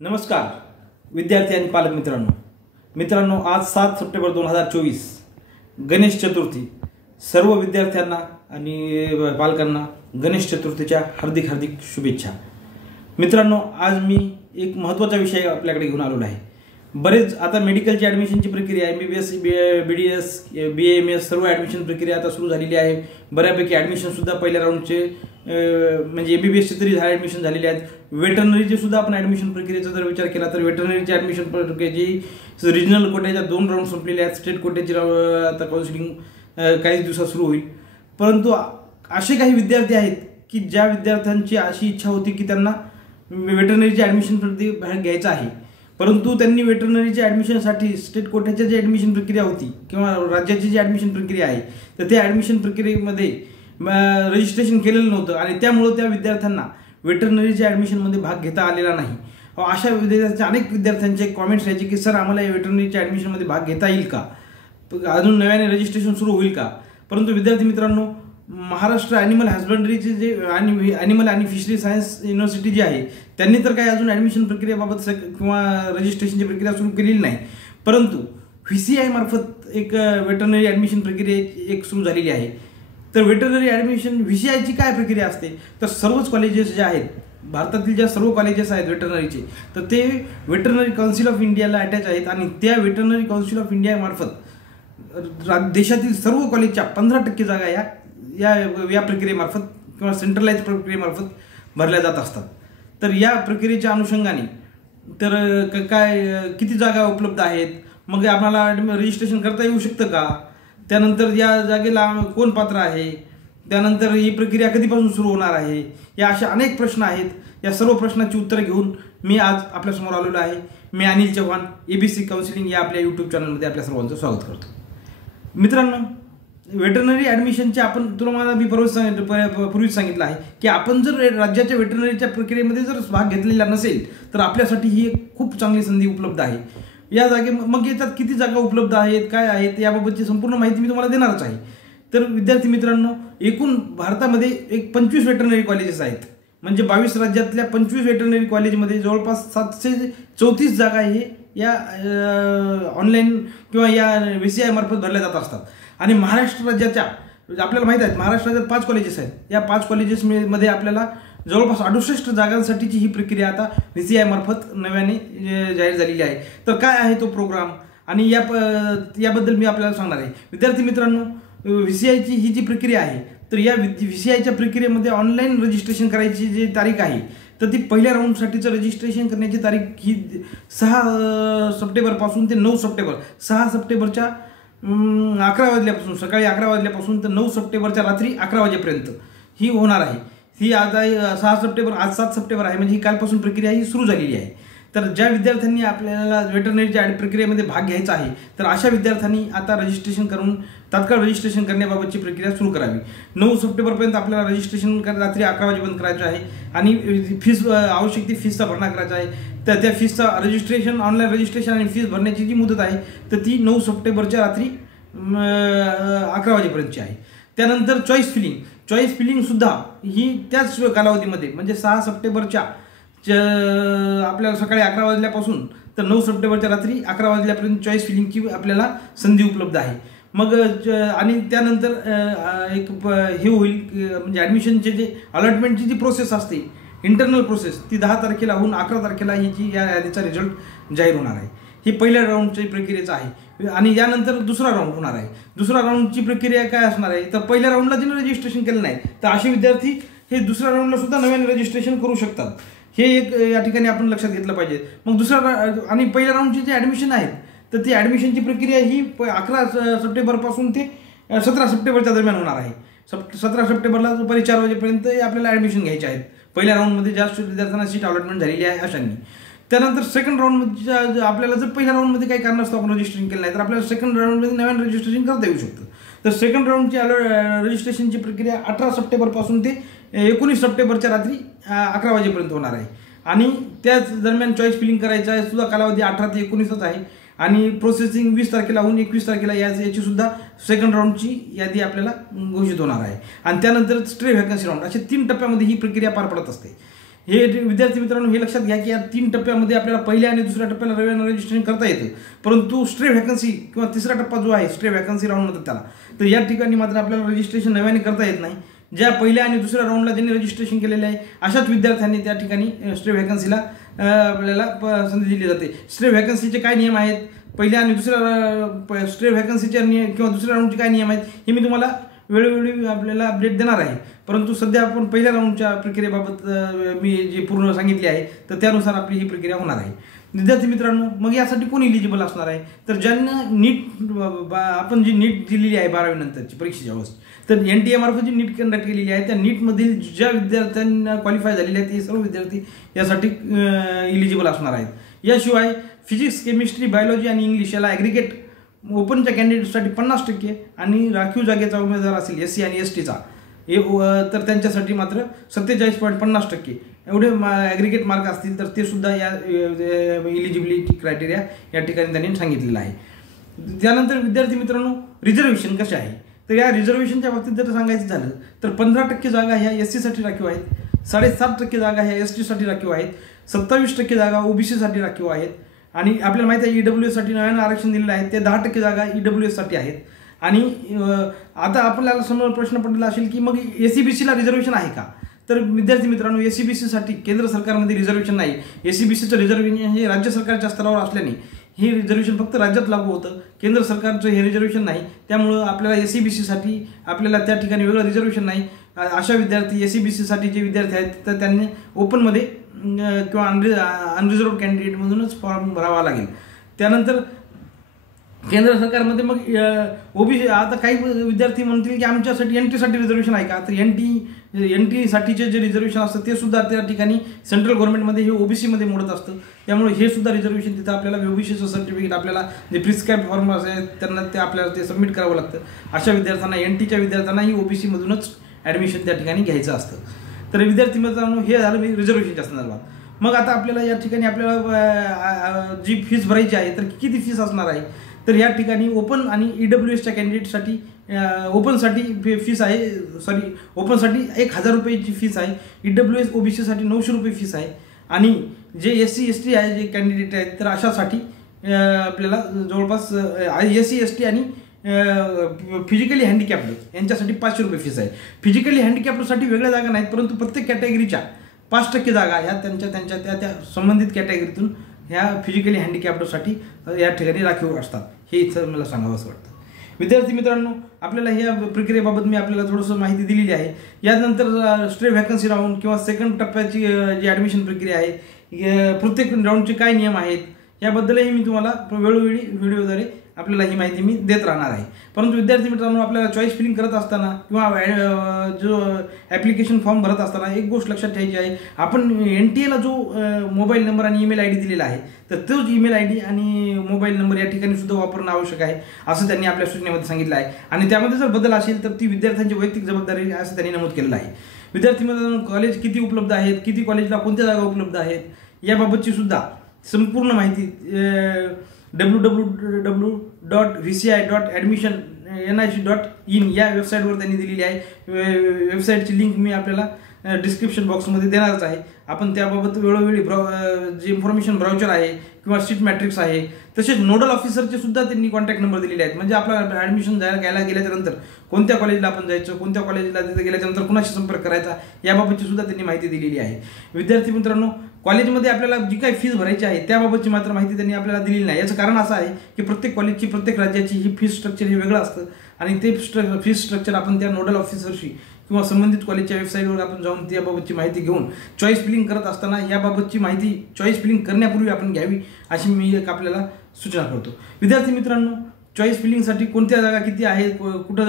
नमस्कार विद्यार्थी आणि पालक मित्रांनो, आज 7 सप्टेंबर 2024 गणेश चतुर्थी। सर्व विद्यार्थ्यांना आणि पालकांना गणेश चतुर्थीच्या हार्दिक शुभेच्छा। मित्रांनो, आज मी एक महत्त्वाचा विषय आपल्याकडे घेऊन आलेलो आहे। बरेच आता मेडिकलची ॲडमिशनची प्रक्रिया MBBS BDS BAMS सर्व ॲडमिशन प्रक्रिया आता सुरू झालेली आहे। बऱ्यापैकी ॲडमिशन सुद्धा पहिल्या राऊंडचे म्हणजे MBBSचे तरी ॲडमिशन झालेले आहेत। वेटरनरीचे सुद्धा आपण ॲडमिशन प्रक्रियेचा जर विचार केला तर वेटरनरीची ॲडमिशन प्रक्रियेची रिजनल कोट्याच्या 2 राऊंड संपलेले आहेत। स्टेट कोट्याची आता काउन्सिलिंग काही दिवसात सुरू होईल। परंतु असे काही विद्यार्थी आहेत की ज्या विद्यार्थ्यांची अशी इच्छा होती की त्यांना वेटरनरीची ॲडमिशन प्रक्रिया घ्यायचं आहे, परंतु त्यांनी वेटरनरीच्या ॲडमिशनसाठी स्टेट कोट्याची जी ॲडमिशन प्रक्रिया होती किंवा राज्याची जी ॲडमिशन प्रक्रिया आहे तर त्या ॲडमिशन प्रक्रियेमध्ये रजिस्ट्रेशन केलेलं नव्हतं आणि त्यामुळे त्या विद्यार्थ्यांना वेटरनरीच्या ॲडमिशनमध्ये भाग घेता आलेला नाही। अशा विद्यार्थ्यांचे अनेक विद्यार्थ्यांचे कॉमेंट्स यायचे की सर आम्हाला या वेटरनरीच्या ॲडमिशनमध्ये भाग घेता येईल का, अजून नव्याने रजिस्ट्रेशन सुरू होईल का। परंतु विद्यार्थी मित्रांनो, महाराष्ट्र ॲनिमल हजबंड्रीचे जे ॲनिमल आणि फिशरी सायन्स युनिव्हर्सिटी जी आहे त्यांनी तर काही अजून ॲडमिशन प्रक्रियेबाबत किंवा रजिस्ट्रेशनची प्रक्रिया सुरू केलेली नाही, परंतु VCI मार्फत एक वेटरनरी ॲडमिशन प्रक्रिया एक सुरू झालेली आहे। तर वेटरनरी ॲडमिशन VCIची काय प्रक्रिया असते तर सर्वच कॉलेजेस जे आहेत भारतातील ज्या सर्व कॉलेजेस आहेत वेटरनरीचे तर ते वेटरनरी काउन्सिल ऑफ इंडियाला अटॅच आहेत आणि त्या वेटरनरी काउन्सिल ऑफ इंडिया मार्फत देशातील सर्व कॉलेजच्या 15% जागा या प्रक्रियेमार्फत किंवा सेंट्रलाइज प्रक्रियेमार्फत भरल्या जात असतात। तर या प्रक्रियेच्या अनुषंगाने तर काय किती जागा उपलब्ध आहेत, मग आम्हाला रजिस्ट्रेशन करता येऊ शकतं का, त्यानंतर या जागेला कोण पात्र आहे, त्यानंतर ही प्रक्रिया कधीपासून सुरू होणार आहे, या अशा अनेक प्रश्न आहेत। या सर्व प्रश्नांची उत्तरे घेऊन मी आज आपल्यासमोर आलेलो आहे। मी अनिल चव्हाण ABC काउन्सिलिंग या आपल्या YouTube चॅनलमध्ये आपल्या सर्वांचं स्वागत करतो। मित्रांनो, वेटरनरी ॲडमिशनचे तुम्हाला मी पूर्वीच सांगितलं आहे की आपण जर राज्याच्या वेटरनरीच्या प्रक्रियेमध्ये जर भाग घेतलेला नसेल तर आपल्यासाठी ही एक खूप चांगली संधी उपलब्ध आहे। या जागे मग याच्यात किती जागा उपलब्ध आहेत, काय आहेत, याबाबतची संपूर्ण माहिती मी तुम्हाला देणारच आहे। तर विद्यार्थी मित्रांनो, एकूण भारतामध्ये एक 25 वेटरनरी कॉलेजेस आहेत, म्हणजे 22 राज्यातल्या 25 वेटरनरी कॉलेजमध्ये जवळपास 734 जागा हे या ऑनलाईन किंवा या VCI मार्फत भरल्या जात असतात। आणि महाराष्ट्र राज्याच्या आपल्याला माहीत आहे महाराष्ट्र राज्यात 5 कॉलेजेस आहेत। या 5 कॉलेजेसमध्ये आपल्याला जवळपास 68 जागांसाठीची ही प्रक्रिया आता VCI मार्फत नव्याने जाहीर झालेली आहे। तर काय आहे तो प्रोग्राम आणि याबद्दल मी आपल्याला सांगणार आहे। विद्यार्थी मित्रांनो, VCIची ही जी प्रक्रिया आहे तर या VCIच्या प्रक्रियेमध्ये ऑनलाईन रजिस्ट्रेशन करायची जी तारीख आहे तर ती पहिल्या राऊंडसाठीचं रजिस्ट्रेशन करण्याची तारीख ही 6 सप्टेंबरपासून ते 9 सप्टेंबर 6 सप्टेंबरच्या 11 वाजल्यापासून सकाळी 11 वाजल्यापासून तर 9 सप्टेंबरच्या रात्री 11 वाजेपर्यंत ही होणार आहे। ही आता 6 सप्टेंबर आज 7 सप्टेंबर आहे, म्हणजे ही कालपासून प्रक्रिया ही सुरू झालेली आहे। तर ज्या विद्यार्थ्यांनी आपल्याला वेटरनरीच्या प्रक्रियेमध्ये भाग घ्यायचा आहे तर अशा विद्यार्थ्यांनी आता रजिस्ट्रेशन करून तात्काळ रजिस्ट्रेशन करण्याबाबतची प्रक्रिया सुरू करावी। 9 सप्टेंबरपर्यंत आपल्याला रजिस्ट्रेशन रात्री 11 वाजेपर्यंत करायचं आहे आणि फीस आवश्यक ती फीसचा भरणा करायचा आहे। तर त्या फीसचा रजिस्ट्रेशन ऑनलाईन रजिस्ट्रेशन आणि फीस भरण्याची जी मुदत आहे तर ती 9 सप्टेंबरच्या रात्री 11 वाजेपर्यंतची आहे। त्यानंतर चॉईस फिलिंग सुद्धा ही त्याच कालावधीमध्ये म्हणजे 6 सप्टेंबरच्या आपल्याला सकाळी 11 वाजल्यापासून तर 9 सप्टेंबरच्या रात्री 11 वाजल्यापर्यंत चॉईस फिलिंगची आपल्याला संधी उपलब्ध आहे। मग आणि त्यानंतर एक हे होईल म्हणजे ॲडमिशनचे जे अलॉटमेंटची जी प्रोसेस असते इंटरनल प्रोसेस ती 10 तारखेला होऊन 11 तारखेला ही या यादीचा रिझल्ट जाहीर होणार आहे। ही पहिल्या राऊंडची प्रक्रियेचं आहे आणि यानंतर दुसरा राऊंड होणार आहे। दुसऱ्या राऊंडची प्रक्रिया काय असणार आहे तर पहिल्या राऊंडला ज्यांनी रजिस्ट्रेशन केलं नाही तर असे विद्यार्थी हे दुसऱ्या राऊंडला सुद्धा नव्याने रजिस्ट्रेशन करू शकतात। हे एक या ठिकाणी आपण लक्षात घेतलं पाहिजे। मग दुसरा आणि पहिल्या राऊंडची जे ॲडमिशन आहेत तर ती ॲडमिशनची प्रक्रिया ही 11 सप्टेंबरपासून ते 17 सप्टेंबरच्या दरम्यान होणार आहे। 17 सप्टेंबरला दुपारी 4 वाजेपर्यंत आपल्याला ॲडमिशन घ्यायचे आहेत। पहिल्या राऊंडमध्ये जास्त विद्यार्थ्यांना सीट अलॉटमेंट झालेली आहे अशांनी। त्यानंतर सेकंड राऊंडमध्ये आपल्याला जर पहिल्या राऊंडमध्ये काही कारणास्तव आपण रजिस्ट्रेशन केलं नाही तर आपल्याला सेकंड राऊंडमध्ये नव्याने रजिस्ट्रेशन करता येऊ शकतं। तर सेकंड राऊंडची रजिस्ट्रेशनची प्रक्रिया 18 सप्टेंबरपासून ते 19 सप्टेंबरच्या रात्री 11 वाजेपर्यंत होणार आहे आणि त्याच दरम्यान चॉईस फिलिंग करायचं आहे सुद्धा कालावधी 18 ते 19च आहे आणि प्रोसेसिंग 20 तारखेला होऊन 21 तारखेला याची सुद्धा सेकंड राऊंडची यादी आपल्याला घोषित होणार आहे आणि त्यानंतर स्ट्रे व्हॅकन्सी राऊंड अशा 3 टप्प्यामध्ये ही प्रक्रिया पार पडत असते। हे विद्यार्थी मित्रांनो हे लक्षात घ्या की या 3 टप्प्यामध्ये आपल्याला पहिल्या आणि दुसऱ्या टप्प्याला नव्यानं रजिस्ट्रेशन करता येतं, परंतु स्ट्रे व्हॅकन्सी किंवा तिसरा टप्पा जो आहे स्ट्रे व्हॅकन्सी राऊंड म्हणतात त्याला, तर या ठिकाणी मात्र आपल्याला रजिस्ट्रेशन नव्याने करता येत नाही. ज्या पहिल्या आणि दुसऱ्या राऊंडला ज्यांनी रजिस्ट्रेशन केलेले आहे अशाच विद्यार्थ्यांनी त्या ठिकाणी स्ट्रे व्हॅकन्सीला आपल्याला संधी दिली जाते. स्ट्रे व्हॅकन्सीचे काय नियम आहेत, पहिल्या आणि दुसऱ्या स्ट्रे व्हॅकन्सीच्या किंवा दुसऱ्या राऊंडचे काय नियम आहेत हे मी तुम्हाला वेळोवेळी आपल्याला अपडेट देणार आहे. परंतु सध्या आपण पहिल्या राऊंडच्या प्रक्रियेबाबत मी जे पूर्ण सांगितले आहे तर त्यानुसार आपली ही प्रक्रिया होणार आहे. विद्यार्थी मित्रांनो, मग यासाठी कोण इलिजिबल असणार आहे, तर ज्यांना नीट आपण जी नीट दिलेली आहे 12वी नंतरची परीक्षेच्या वेळेस, तर NTA मार्फत जी नीट कंडक्ट केलेली आहे त्या नीटमधील ज्या विद्यार्थ्यांना क्वालिफाय झालेले आहेत ते सर्व विद्यार्थी यासाठी इलिजिबल असणार आहेत. याशिवाय फिजिक्स, केमिस्ट्री, बायोलॉजी आणि इंग्लिश याला ॲग्रिगेट ओपनच्या कॅन्डिडेटसाठी 50% आणि राखीव जागेचा उमेदवार असेल SC आणि STचा तर त्यांच्यासाठी मात्र 47.50% एवढे ॲग्रिगेट मार्क असतील तर ते सुद्धा या इलिजिबिलिटी क्रायटेरिया या ठिकाणी त्यांनी सांगितलेलं आहे. त्यानंतर विद्यार्थी मित्रांनो रिझर्वेशन कसे आहे, तर या रिझर्वेशनच्या बाबतीत जर सांगायचं झालं तर 15% जागा ह्या SCसाठी राखीव आहेत, 7.5% जागा ह्या STसाठी राखीव आहेत, 27% जागा OBCसाठी राखीव आहेत आणि आपल्याला माहिती आहे EWSसाठी नव्यानं आरक्षण दिलेलं आहे ते 10% जागा EWSसाठी आहेत. आणि आता आपल्याला समोर प्रश्न पडलेला असेल की मग SCBCला रिझर्वेशन आहे का, तर विद्यार्थी मित्रांनो SCBCसाठी केंद्र सरकारमध्ये रिझर्वेशन नाही. SCBCचं रिझर्वेशन हे राज्य सरकारच्या स्तरावर असल्याने हे रिझर्वेशन फक्त राज्यात लागू होतं, केंद्र सरकारचं हे रिझर्वेशन नाही. त्यामुळं आपल्याला SCBCसाठी आपल्याला त्या ठिकाणी वेगळं रिझर्वेशन नाही. अशा विद्यार्थी SCBCसाठी जे विद्यार्थी आहेत तर त्यांनी ओपनमध्ये किंवा अनरिझर्व्ड कॅन्डिडेटमधूनच फॉर्म भरावा लागेल. त्यानंतर केंद्र सरकारमध्ये मग OBC आता काही विद्यार्थी म्हणतील की आमच्यासाठी NTसाठी रिझर्वेशन आहे का, तर NTसाठीचे जे रिझर्वेशन असतं ते सुद्धा त्या ठिकाणी सेंट्रल गव्हर्नमेंटमध्ये हे OBCमध्ये मोडत असतं. त्यामुळे हे सुद्धा रिझर्वेशन तिथं आपल्याला OBCचं सर्टिफिकेट आपल्याला जे प्रिस्क्राईब फॉर्म आहेत त्यांना ते आपल्याला ते सबमिट करावं लागतं. अशा विद्यार्थ्यांना NTच्या विद्यार्थ्यांनाही OBCमधूनच ॲडमिशन त्या ठिकाणी घ्यायचं असतं. तर विद्यार्थी मित्रांनो हे झालं रिझर्वेशनच्या संदर्भात. मग आता आपल्याला या ठिकाणी आपल्याला जी फीस भरायची आहे तर किती फीस असणार आहे, तर या ठिकाणी ओपन आणि EWSच्या कॅन्डिडेटसाठी ओपनसाठी फीस आहे ओपनसाठी 1000 रुपयाची फीस आहे, EWS OBCसाठी 900 रुपये फीस आहे आणि जे SC ST आहे जे कॅन्डिडेट आहेत तर अशासाठी आपल्याला जवळपास SC ST आणि फिजिकली हँडिकॅप्ड यांच्यासाठी 500 रुपये फीस आहे. फिजिकली हँडिकॅप्डसाठी वेगळ्या जागा नाहीत, परंतु प्रत्येक कॅटेगरीच्या 5% जागा ह्या त्यांच्या त्या संबंधित कॅटेगरीतून ह्या फिजिकली हँडिकॅप्डसाठी या ठिकाणी राखीव असतात. हे इथं मला सांगावं असं वाटतं. विद्यार्थी मित्रांनो, आपल्याला ह्या प्रक्रियेबाबत मी आपल्याला थोडंसं माहिती दिलेली आहे. यानंतर स्ट्रे व्हॅकन्सी राऊंड किंवा सेकंड टप्प्याची जी ॲडमिशन प्रक्रिया आहे, प्रत्येक राऊंडचे काय नियम आहेत याबद्दलही मी तुम्हाला वेळोवेळी व्हिडिओद्वारे आपल्याला ही माहिती मी देत राहणार आहे. परंतु विद्यार्थी मित्रांनो, आपल्याला चॉईस फिलिंग करत असताना किंवा जो ॲप्लिकेशन फॉर्म भरत असताना एक गोष्ट लक्षात ठेवायची आहे, आपण NTAला जो मोबाईल नंबर आणि ईमेल ID दिलेला आहे तर तोच ईमेल ID आणि मोबाईल नंबर या ठिकाणी सुद्धा वापरणं आवश्यक आहे असं त्यांनी आपल्या सूचनेमध्ये सांगितलं आहे. आणि त्यामध्ये जर बदल असेल तर ती विद्यार्थ्यांची वैयक्तिक जबाबदारी असं त्यांनी नमूद केलेलं आहे. विद्यार्थी मित्रांनो, कॉलेज किती उपलब्ध आहेत, किती कॉलेजला कोणत्या जागा उपलब्ध आहेत याबाबतची सुद्धा संपूर्ण माहिती www.vci.admission.nic.in या वेबसाईटवर त्यांनी दिलेली आहे. वेबसाईटची लिंक मी आपल्याला डिस्क्रिप्शन बॉक्समध्ये देणारच आहे. आपण त्याबाबत वेळोवेळी जे इन्फॉर्मेशन ब्राउचर आहे किंवा सीट मॅट्रिक्स आहे तसेच नोडल ऑफिसरचे सुद्धा त्यांनी कॉन्टॅक्ट नंबर दिलेले आहेत. म्हणजे आपला ॲडमिशन घ्यायला गेल्याच्यानंतर कोणत्या कॉलेजला आपण जायचं, कोणत्या कॉलेजला तिथे गेल्याच्यानंतर कुणाशी संपर्क करायचा याबाबतची सुद्धा त्यांनी माहिती दिलेली आहे. विद्यार्थी मित्रांनो, कॉलेजमध्ये आपल्याला जी काही फीस भरायची आहे त्याबाबतची मात्र माहिती त्यांनी आपल्याला दिलेली नाही. याचं कारण असं आहे की प्रत्येक कॉलेजची, प्रत्येक राज्याची ही फीस स्ट्रक्चर हे वेगळं असतं आणि ते फीस स्ट्रक्चर आपण त्या नोडल ऑफिसरशी किंवा संबंधित कॉलेजच्या वेबसाईटवर आपण जाऊन त्याबाबतची माहिती घेऊन चॉईस फिलिंग करत असताना याबाबतची माहिती चॉईस फिलिंग करण्यापूर्वी आपण घ्यावी अशी मी एक आपल्याला सूचना करतो. विद्यार्थी मित्रांनो, चॉईस फिलिंगसाठी कोणत्या जागा किती आहेत, कुठं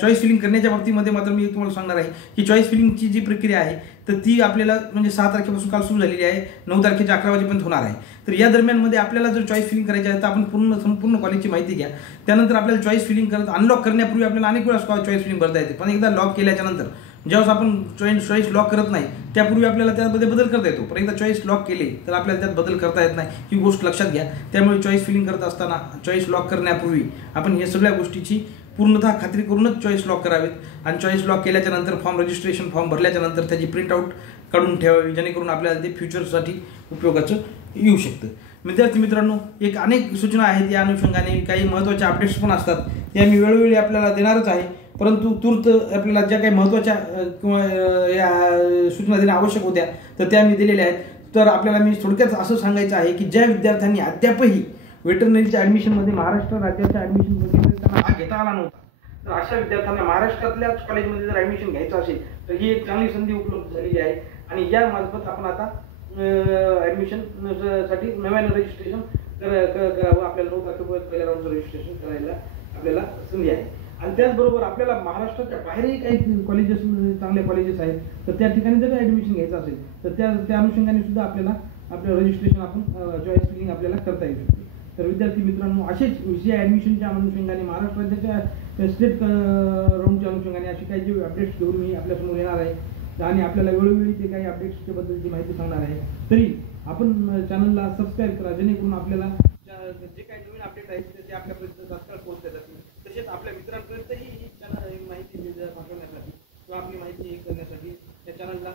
चॉईस फिलिंग करण्याच्या बाबतीमध्ये मात्र मी तुम्हाला सांगणार आहे की चॉईस फिलिंगची जी प्रक्रिया आहे तर ती आपल्याला म्हणजे 6 तारखेपासून काल सुरू झालेली आहे, 9 तारखेच्या 11 वाजेपर्यंत होणार आहे. तर या दरम्यानमध्ये आपल्याला जर चॉईस फिलिंग करायची आहे तर आपण संपूर्ण कॉलेजची माहिती घ्या. त्यानंतर आपल्याला चॉईस फिलिंग करत अनलॉक करण्यापूर्वी आपल्याला अनेक वेळा चॉईस फिलिंग करता येते, पण एकदा लॉक केल्याच्यानंतर ज्यावेळेस आपण चॉईस लॉक करत नाही त्यापूर्वी आपल्याला त्यामध्ये बदल करता येतो, पण एकदा चॉईस लॉक केले तर आपल्याला त्यात बदल करता येत नाही. ही गोष्ट लक्षात घ्या. त्यामुळे चॉईस फिलिंग करत असताना चॉईस लॉक करण्यापूर्वी आपण या सगळ्या गोष्टीची पूर्णतः खात्री करूनच चॉईस लॉक करावेत आणि चॉईस लॉक केल्याच्या नंतर रजिस्ट्रेशन फॉर्म भरल्याच्या नंतर त्याची प्रिंटआउट काढून ठेवावी, जेणेकरून आपल्याला ते फ्युचरसाठी उपयोगाचं येऊ शकतं. विद्यार्थी मित्रांनो, एक अनेक सूचना आहेत या अनुषंगाने, काही महत्त्वाचे अपडेट्स पण असतात, ते आम्ही वेळोवेळी आपल्याला देणारच आहे. परंतु तूर्त आपल्याला ज्या काही महत्त्वाच्या किंवा या सूचना देणं आवश्यक होत्या तर त्या मी दिलेल्या आहेत. तर आपल्याला मी थोडक्यात असं सांगायचं आहे की ज्या विद्यार्थ्यांनी अद्यापही वेटरनरीच्या ॲडमिशनमध्ये महाराष्ट्र राज्याच्या ॲडमिशनमध्ये त्यांना भाग घेता आला नव्हता, तर अशा विद्यार्थ्यांना महाराष्ट्रातल्याच कॉलेजमध्ये जर ॲडमिशन घ्यायचं असेल तर ही एक चांगली संधी उपलब्ध झालेली आहे. आणि या मार्फत आपण आता ॲडमिशन साठी नव्यानं रजिस्ट्रेशन करावं. आपल्याला 9 तारखेपर्यंत पहिल्या राऊंडचं रजिस्ट्रेशन करायला आपल्याला संधी आहे. आणि त्याचबरोबर आपल्याला महाराष्ट्राच्या बाहेरही काही कॉलेजेस, चांगले कॉलेजेस आहेत, तर त्या ठिकाणी जर ॲडमिशन घ्यायचं असेल तर त्या अनुषंगाने सुद्धा आपल्याला आपलं रजिस्ट्रेशन आपण चॉईस फिलिंग आपल्याला करता येऊ शकते. तर विद्यार्थी मित्रांनो, असेच विषय ॲडमिशनच्या अनुषंगाने महाराष्ट्र राज्याच्या स्टेट राऊंडच्या अनुषंगाने असे काही जे अपडेट्स घेऊन मी आपल्यासमोर येणार आहे आणि आपल्याला वेळोवेळी ते काही अपडेट्सच्या बद्दलची माहिती सांगणार आहे. तरी आपण चॅनलला सबस्क्राईब करा, जेणेकरून आपल्याला जे काही नवीन अपडेट आहेत ते आपल्यापर्यंत तात्काळ पोहोचले जातील. तसेच आपल्या मित्रांपर्यंतही ही माहिती पाठवण्यासाठी किंवा आपली माहिती करण्यासाठी या चॅनलला